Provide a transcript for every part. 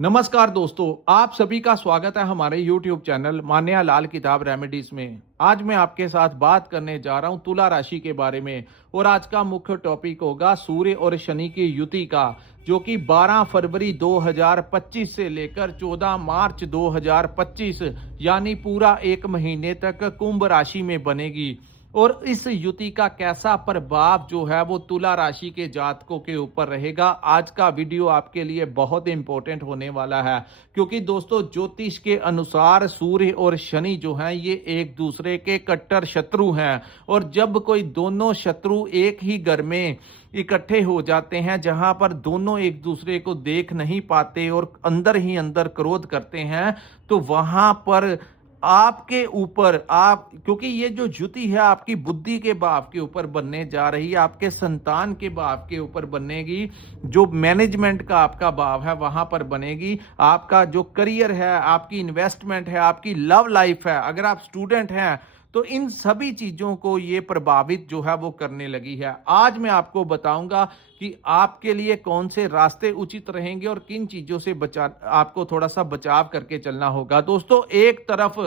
नमस्कार दोस्तों, आप सभी का स्वागत है हमारे YouTube चैनल मान्या लाल किताब रेमेडीज में। आज मैं आपके साथ बात करने जा रहा हूं तुला राशि के बारे में और आज का मुख्य टॉपिक होगा सूर्य और शनि की युति का, जो कि 12 फरवरी 2025 से लेकर 14 मार्च 2025 यानी पूरा एक महीने तक कुंभ राशि में बनेगी। और इस युति का कैसा प्रभाव जो है वो तुला राशि के जातकों के ऊपर रहेगा। आज का वीडियो आपके लिए बहुत इंपॉर्टेंट होने वाला है, क्योंकि दोस्तों ज्योतिष के अनुसार सूर्य और शनि जो हैं ये एक दूसरे के कट्टर शत्रु हैं। और जब कोई दोनों शत्रु एक ही घर में इकट्ठे हो जाते हैं, जहां पर दोनों एक दूसरे को देख नहीं पाते और अंदर ही अंदर क्रोध करते हैं, तो वहां पर आपके ऊपर क्योंकि ये जो युति है आपकी बुद्धि के भाव के ऊपर बनने जा रही है, आपके संतान के भाव के ऊपर बनेगी, जो मैनेजमेंट का आपका भाव है वहां पर बनेगी, आपका जो करियर है, आपकी इन्वेस्टमेंट है, आपकी लव लाइफ है, अगर आप स्टूडेंट हैं तो इन सभी चीजों को ये प्रभावित जो है वो करने लगी है। आज मैं आपको बताऊंगा कि आपके लिए कौन से रास्ते उचित रहेंगे और किन चीजों से आपको थोड़ा सा बचाव करके चलना होगा। दोस्तों, एक तरफ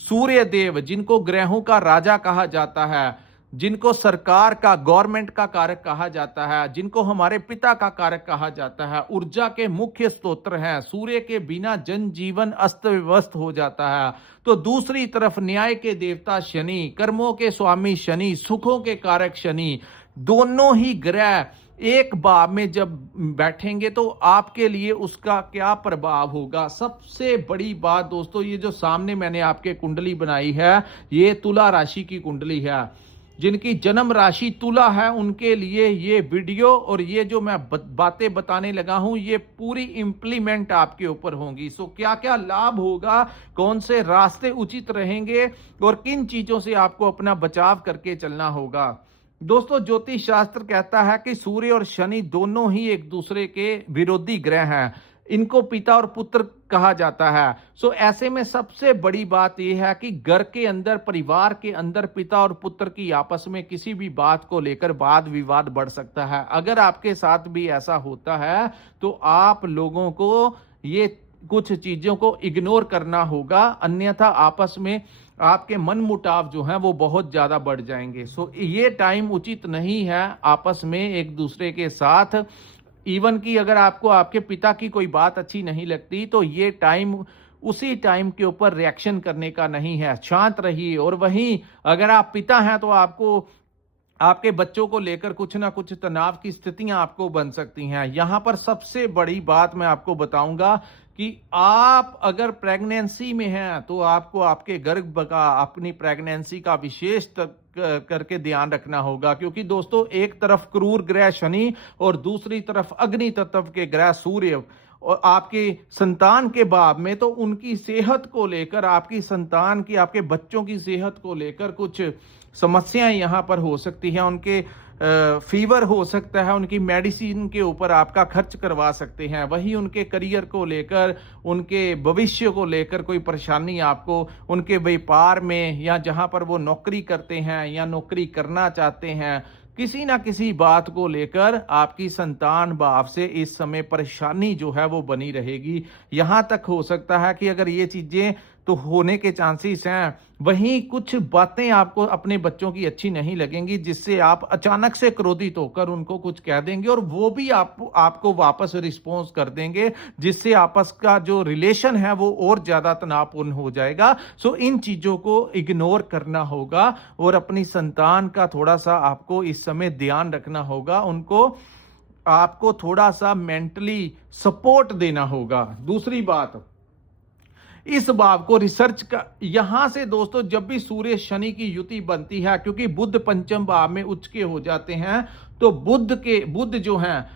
सूर्य देव, जिनको ग्रहों का राजा कहा जाता है, जिनको सरकार का, गवर्नमेंट का कारक कहा जाता है, जिनको हमारे पिता का कारक कहा जाता है, ऊर्जा के मुख्य स्तोत्र हैं, सूर्य के बिना जनजीवन अस्त व्यस्त हो जाता है। तो दूसरी तरफ न्याय के देवता शनि, कर्मों के स्वामी शनि, सुखों के कारक शनि, दोनों ही ग्रह एक भाव में जब बैठेंगे तो आपके लिए उसका क्या प्रभाव होगा। सबसे बड़ी बात दोस्तों, ये जो सामने मैंने आपके कुंडली बनाई है, ये तुला राशि की कुंडली है। जिनकी जन्म राशि तुला है उनके लिए ये वीडियो और ये जो मैं बातें बताने लगा हूं, ये पूरी इंप्लीमेंट आपके ऊपर होंगी। सो क्या क्या लाभ होगा, कौन से रास्ते उचित रहेंगे और किन चीजों से आपको अपना बचाव करके चलना होगा। दोस्तों, ज्योतिष शास्त्र कहता है कि सूर्य और शनि दोनों ही एक दूसरे के विरोधी ग्रह हैं। इनको पिता और पुत्र कहा जाता है। सो ऐसे में सबसे बड़ी बात यह है कि घर के अंदर, परिवार के अंदर पिता और पुत्र की आपस में किसी भी बात को लेकर वाद विवाद बढ़ सकता है। अगर आपके साथ भी ऐसा होता है तो आप लोगों को ये कुछ चीजों को इग्नोर करना होगा, अन्यथा आपस में आपके मन मुटाव जो हैं वो बहुत ज्यादा बढ़ जाएंगे। सो ये टाइम उचित नहीं है आपस में एक दूसरे के साथ। इवन कि अगर आपको आपके पिता की कोई बात अच्छी नहीं लगती तो ये टाइम उसी टाइम के ऊपर रिएक्शन करने का नहीं है, शांत रहिए। और वहीं अगर आप पिता हैं तो आपको आपके बच्चों को लेकर कुछ ना कुछ तनाव की स्थितियां आपको बन सकती हैं। यहां पर सबसे बड़ी बात मैं आपको बताऊंगा कि आप अगर प्रेगनेंसी में हैं तो आपको आपके गर्भ का, अपनी प्रेगनेंसी का विशेष करके ध्यान रखना होगा, क्योंकि दोस्तों एक तरफ क्रूर ग्रह शनि और दूसरी तरफ अग्नि तत्व के ग्रह सूर्य और आपके संतान के भाव में, तो उनकी सेहत को लेकर, आपकी संतान की, आपके बच्चों की सेहत को लेकर कुछ समस्याएं यहां पर हो सकती हैं। उनके फीवर हो सकता है, उनकी मेडिसिन के ऊपर आपका खर्च करवा सकते हैं। वहीं उनके करियर को लेकर, उनके भविष्य को लेकर कोई परेशानी आपको, उनके व्यापार में या जहां पर वो नौकरी करते हैं या नौकरी करना चाहते हैं, किसी ना किसी बात को लेकर आपकी संतान भाव से इस समय परेशानी जो है वो बनी रहेगी। यहां तक हो सकता है कि अगर ये चीजें तो होने के चांसेस हैं, वहीं कुछ बातें आपको अपने बच्चों की अच्छी नहीं लगेंगी, जिससे आप अचानक से क्रोधित होकर उनको कुछ कह देंगे और वो भी आपको वापस रिस्पॉन्स कर देंगे, जिससे आपस का जो रिलेशन है वो और ज्यादा तनावपूर्ण हो जाएगा। सो इन चीजों को इग्नोर करना होगा और अपनी संतान का थोड़ा सा आपको इस समय ध्यान रखना होगा। उनको आपको थोड़ा सा मेंटली सपोर्ट देना होगा। दूसरी बात, इस भाव को रिसर्च का, यहां से दोस्तों जब भी सूर्य शनि की युति बनती है, क्योंकि बुध पंचम भाव में उच्च के हो जाते हैं, तो बुध जो हैं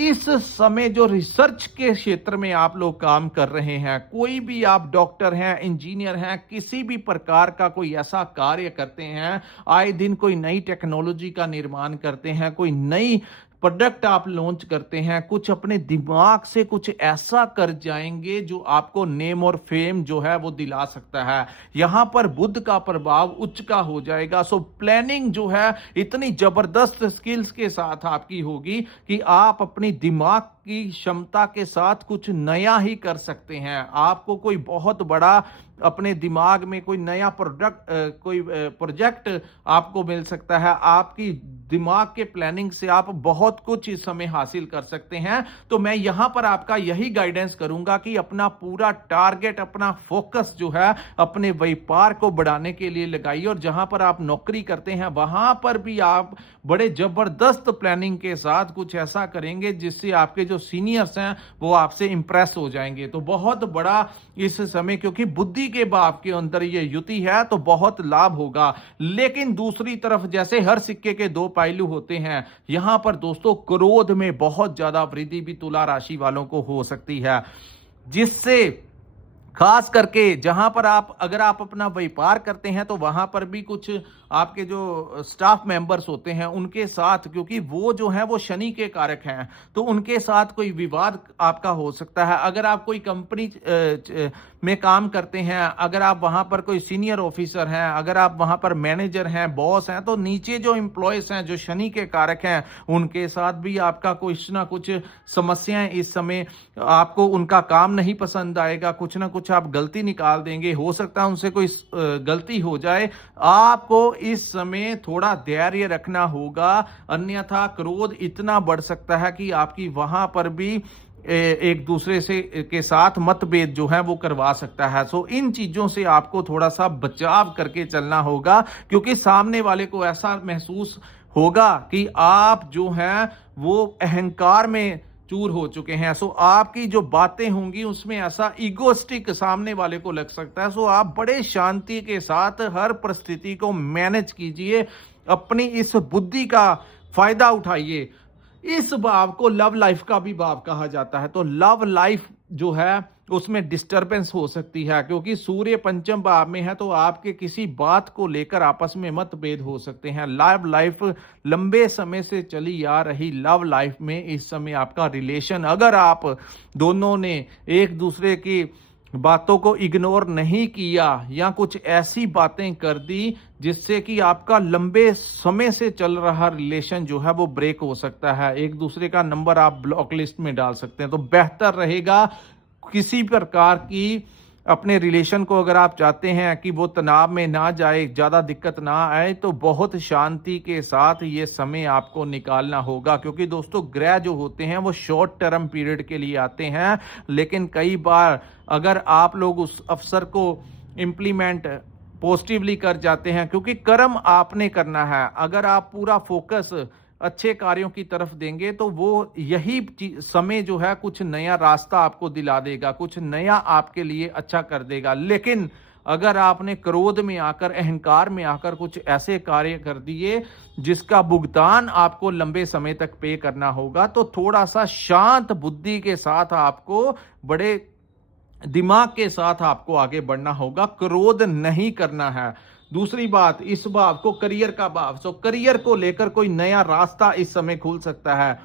इस समय जो रिसर्च के क्षेत्र में आप लोग काम कर रहे हैं, कोई भी आप डॉक्टर हैं, इंजीनियर हैं, किसी भी प्रकार का कोई ऐसा कार्य करते हैं, आए दिन कोई नई टेक्नोलॉजी का निर्माण करते हैं, कोई नई प्रोडक्ट आप लॉन्च करते हैं, कुछ अपने दिमाग से कुछ ऐसा कर जाएंगे जो आपको नेम और फेम जो है वो दिला सकता है। यहां पर बुध का प्रभाव उच्च का हो जाएगा। सो प्लानिंग जो है इतनी जबरदस्त स्किल्स के साथ आपकी होगी कि आप अपनी दिमाग आपकी क्षमता के साथ कुछ नया ही कर सकते हैं। आपको कोई बहुत बड़ा अपने दिमाग में कोई नया प्रोजेक्ट आपको मिल सकता है। आपकी दिमाग के प्लानिंग से आप बहुत कुछ इस समय हासिल कर सकते हैं। तो मैं यहां पर आपका यही गाइडेंस करूंगा कि अपना पूरा टारगेट, अपना फोकस जो है अपने व्यापार को बढ़ाने के लिए लगाइए, और जहां पर आप नौकरी करते हैं वहां पर भी आप बड़े जबरदस्त प्लानिंग के साथ कुछ ऐसा करेंगे जिससे आपके जो सीनियर्स हैं वो आपसे इंप्रेस हो जाएंगे। तो बहुत बड़ा इस समय, क्योंकि बुद्धि के भाव के अंदर ये युति है, तो बहुत लाभ होगा। लेकिन दूसरी तरफ जैसे हर सिक्के के दो पहलू होते हैं, यहां पर दोस्तों क्रोध में बहुत ज्यादा वृद्धि भी तुला राशि वालों को हो सकती है, जिससे खास करके जहां पर अगर आप अपना व्यापार करते हैं तो वहां पर भी कुछ आपके जो स्टाफ मेंबर्स होते हैं उनके साथ, क्योंकि वो जो है वो शनि के कारक हैं, तो उनके साथ कोई विवाद आपका हो सकता है। अगर आप कोई कंपनी में काम करते हैं, अगर आप वहां पर कोई सीनियर ऑफिसर हैं, अगर आप वहां पर मैनेजर हैं, बॉस हैं, तो नीचे जो एम्प्लॉयज हैं जो शनि के कारक हैं उनके साथ भी आपका कुछ ना कुछ समस्याएं इस समय, आपको उनका काम नहीं पसंद आएगा, कुछ ना कुछ आप गलती निकाल देंगे, हो सकता है उनसे कोई गलती हो जाए। आपको इस समय थोड़ा धैर्य रखना होगा, अन्यथा क्रोध इतना बढ़ सकता है कि आपकी वहां पर भी एक दूसरे से के साथ मतभेद जो है वो करवा सकता है। सो इन चीजों से आपको थोड़ा सा बचाव करके चलना होगा, क्योंकि सामने वाले को ऐसा महसूस होगा कि आप जो हैं वो अहंकार में चूर हो चुके हैं। सो आपकी जो बातें होंगी उसमें ऐसा इगोस्टिक सामने वाले को लग सकता है। सो आप बड़े शांति के साथ हर परिस्थिति को मैनेज कीजिए, अपनी इस बुद्धि का फायदा उठाइए। इस भाव को लव लाइफ का भी भाव कहा जाता है। तो लव लाइफ जो है उसमें डिस्टरबेंस हो सकती है, क्योंकि सूर्य पंचम भाव में है, तो आपके किसी बात को लेकर आपस में मतभेद हो सकते हैं। लव लाइफ लंबे समय से चली आ रही लव लाइफ में इस समय आपका रिलेशन, अगर आप दोनों ने एक दूसरे की बातों को इग्नोर नहीं किया या कुछ ऐसी बातें कर दी जिससे कि आपका लंबे समय से चल रहा रिलेशन जो है वो ब्रेक हो सकता है, एक दूसरे का नंबर आप ब्लॉक लिस्ट में डाल सकते हैं। तो बेहतर रहेगा किसी प्रकार की अपने रिलेशन को, अगर आप चाहते हैं कि वो तनाव में ना जाए, ज़्यादा दिक्कत ना आए, तो बहुत शांति के साथ ये समय आपको निकालना होगा। क्योंकि दोस्तों ग्रह जो होते हैं वो शॉर्ट टर्म पीरियड के लिए आते हैं, लेकिन कई बार अगर आप लोग उस अवसर को इम्प्लीमेंट पॉजिटिवली कर जाते हैं, क्योंकि कर्म आपने करना है, अगर आप पूरा फोकस अच्छे कार्यों की तरफ देंगे तो वो यही समय जो है कुछ नया रास्ता आपको दिला देगा, कुछ नया आपके लिए अच्छा कर देगा। लेकिन अगर आपने क्रोध में आकर, अहंकार में आकर कुछ ऐसे कार्य कर दिए जिसका भुगतान आपको लंबे समय तक पे करना होगा, तो थोड़ा सा शांत बुद्धि के साथ आपको, बड़े दिमाग के साथ आपको आगे बढ़ना होगा, क्रोध नहीं करना है। दूसरी बात, इस भाव को करियर का भाव, सो करियर को लेकर कोई नया रास्ता इस समय खुल सकता है।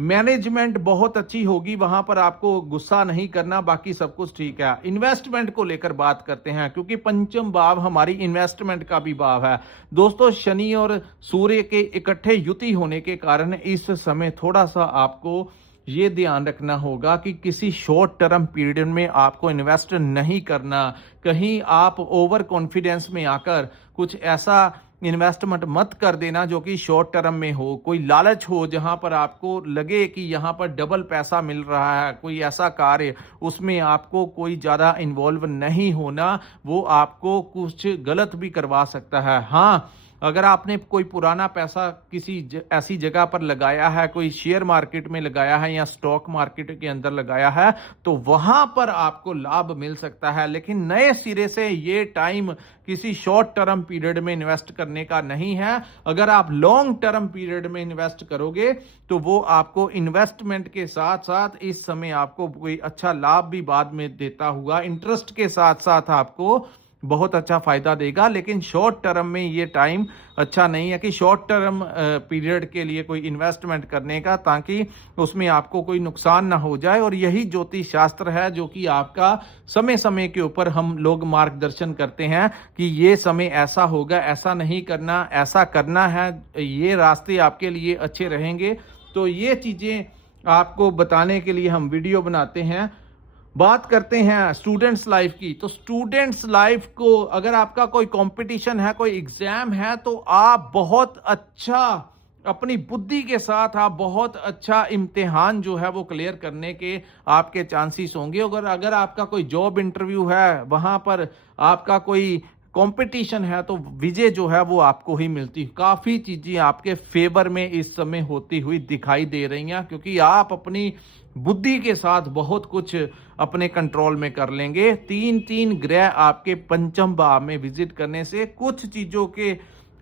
मैनेजमेंट बहुत अच्छी होगी, वहां पर आपको गुस्सा नहीं करना, बाकी सब कुछ ठीक है। इन्वेस्टमेंट को लेकर बात करते हैं, क्योंकि पंचम भाव हमारी इन्वेस्टमेंट का भी भाव है। दोस्तों शनि और सूर्य के इकट्ठे युति होने के कारण इस समय थोड़ा सा आपको ये ध्यान रखना होगा कि किसी शॉर्ट टर्म पीरियड में आपको इन्वेस्ट नहीं करना। कहीं आप ओवर कॉन्फिडेंस में आकर कुछ ऐसा इन्वेस्टमेंट मत कर देना जो कि शॉर्ट टर्म में हो, कोई लालच हो जहां पर आपको लगे कि यहां पर डबल पैसा मिल रहा है, कोई ऐसा कार्य, उसमें आपको कोई ज़्यादा इन्वॉल्व नहीं होना, वो आपको कुछ गलत भी करवा सकता है। हाँ, अगर आपने कोई पुराना पैसा किसी ऐसी जगह पर लगाया है, कोई शेयर मार्केट में लगाया है या स्टॉक मार्केट के अंदर लगाया है, तो वहां पर आपको लाभ मिल सकता है। लेकिन नए सिरे से ये टाइम किसी शॉर्ट टर्म पीरियड में इन्वेस्ट करने का नहीं है। अगर आप लॉन्ग टर्म पीरियड में इन्वेस्ट करोगे तो वो आपको इन्वेस्टमेंट के साथ साथ इस समय आपको कोई अच्छा लाभ भी बाद में देता हुआ, इंटरेस्ट के साथ साथ आपको बहुत अच्छा फायदा देगा। लेकिन शॉर्ट टर्म में ये टाइम अच्छा नहीं है कि शॉर्ट टर्म पीरियड के लिए कोई इन्वेस्टमेंट करने का, ताकि उसमें आपको कोई नुकसान ना हो जाए। और यही ज्योतिष शास्त्र है जो कि आपका समय समय के ऊपर हम लोग मार्गदर्शन करते हैं कि ये समय ऐसा होगा, ऐसा नहीं करना, ऐसा करना है, ये रास्ते आपके लिए अच्छे रहेंगे। तो ये चीज़ें आपको बताने के लिए हम वीडियो बनाते हैं। बात करते हैं स्टूडेंट्स लाइफ की। तो स्टूडेंट्स लाइफ को अगर आपका कोई कंपटीशन है, कोई एग्जाम है, तो आप बहुत अच्छा अपनी बुद्धि के साथ आप बहुत अच्छा इम्तिहान जो है वो क्लियर करने के आपके चांसेस होंगे। अगर अगर आपका कोई जॉब इंटरव्यू है, वहां पर आपका कोई कंपटीशन है, तो विजय जो है वो आपको ही मिलती। काफ़ी चीज़ें आपके फेवर में इस समय होती हुई दिखाई दे रही हैं, क्योंकि आप अपनी बुद्धि के साथ बहुत कुछ अपने कंट्रोल में कर लेंगे। तीन तीन ग्रह आपके पंचम भाव में विजिट करने से कुछ चीज़ों के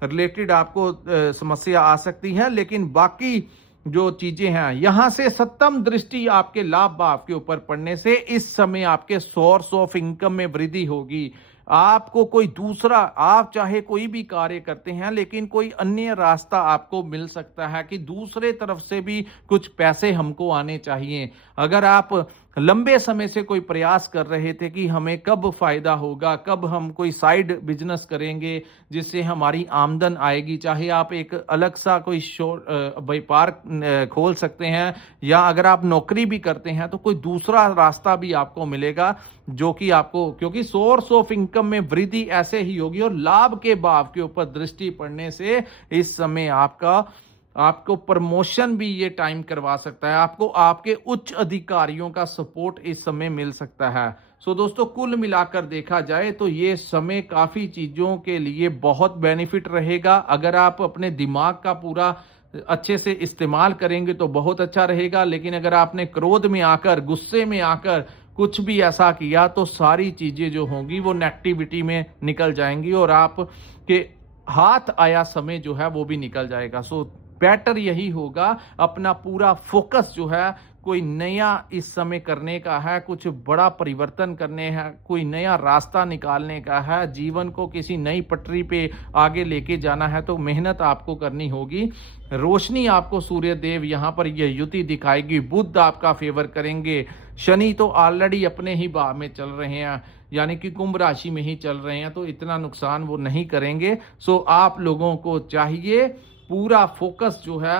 रिलेटेड आपको समस्या आ सकती है, लेकिन बाकी जो चीजें हैं, यहां से सप्तम दृष्टि आपके लाभ भाव के ऊपर पड़ने से इस समय आपके सोर्स ऑफ इनकम में वृद्धि होगी। आपको कोई दूसरा, आप चाहे कोई भी कार्य करते हैं, लेकिन कोई अन्य रास्ता आपको मिल सकता है कि दूसरे तरफ से भी कुछ पैसे हमको आने चाहिए। अगर आप लंबे समय से कोई प्रयास कर रहे थे कि हमें कब फायदा होगा, कब हम कोई साइड बिजनेस करेंगे जिससे हमारी आमदन आएगी, चाहे आप एक अलग सा कोई व्यापार खोल सकते हैं, या अगर आप नौकरी भी करते हैं तो कोई दूसरा रास्ता भी आपको मिलेगा जो कि आपको, क्योंकि सोर्स ऑफ इनकम में वृद्धि ऐसे ही होगी और लाभ के भाव के ऊपर दृष्टि पड़ने से इस समय आपको प्रमोशन भी ये टाइम करवा सकता है। आपको आपके उच्च अधिकारियों का सपोर्ट इस समय मिल सकता है। सो दोस्तों, कुल मिलाकर देखा जाए तो ये समय काफी चीजों के लिए बहुत बेनिफिट रहेगा। अगर आप अपने दिमाग का पूरा अच्छे से इस्तेमाल करेंगे तो बहुत अच्छा रहेगा, लेकिन अगर आपने क्रोध में आकर, गुस्से में आकर कुछ भी ऐसा किया तो सारी चीजें जो होंगी वो नेगेटिविटी में निकल जाएंगी और आपके हाथ आया समय जो है वो भी निकल जाएगा। सो बेटर यही होगा, अपना पूरा फोकस जो है कोई नया इस समय करने का है, कुछ बड़ा परिवर्तन करने हैं, कोई नया रास्ता निकालने का है, जीवन को किसी नई पटरी पे आगे लेके जाना है, तो मेहनत आपको करनी होगी। रोशनी आपको सूर्य देव यहाँ पर यह युति दिखाएगी। बुध आपका फेवर करेंगे। शनि तो ऑलरेडी अपने ही भाव में चल रहे हैं, यानी कि कुंभ राशि में ही चल रहे हैं, तो इतना नुकसान वो नहीं करेंगे। सो आप लोगों को चाहिए पूरा फोकस जो है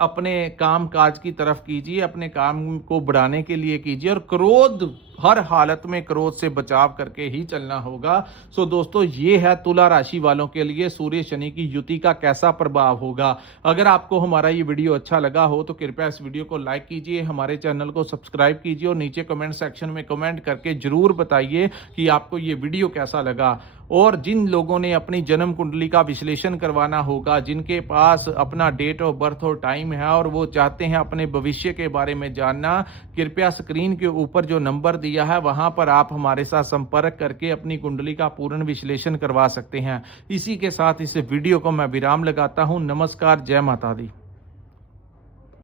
अपने काम काज की तरफ कीजिए, अपने काम को बढ़ाने के लिए कीजिए, और क्रोध, हर हालत में क्रोध से बचाव करके ही चलना होगा। सो दोस्तों, ये है तुला राशि वालों के लिए सूर्य शनि की युति का कैसा प्रभाव होगा। अगर आपको हमारा ये वीडियो अच्छा लगा हो तो कृपया इस वीडियो को लाइक कीजिए, हमारे चैनल को सब्सक्राइब कीजिए और नीचे कमेंट सेक्शन में कमेंट करके जरूर बताइए कि आपको ये वीडियो कैसा लगा। और जिन लोगों ने अपनी जन्म कुंडली का विश्लेषण करवाना होगा, जिनके पास अपना डेट ऑफ बर्थ और टाइम है और वो चाहते हैं अपने भविष्य के बारे में जानना, कृपया स्क्रीन के ऊपर जो नंबर दिया है वहां पर आप हमारे साथ संपर्क करके अपनी कुंडली का पूर्ण विश्लेषण करवा सकते हैं। इसी के साथ इस वीडियो को मैं विराम लगाता हूं। नमस्कार, जय माता दी।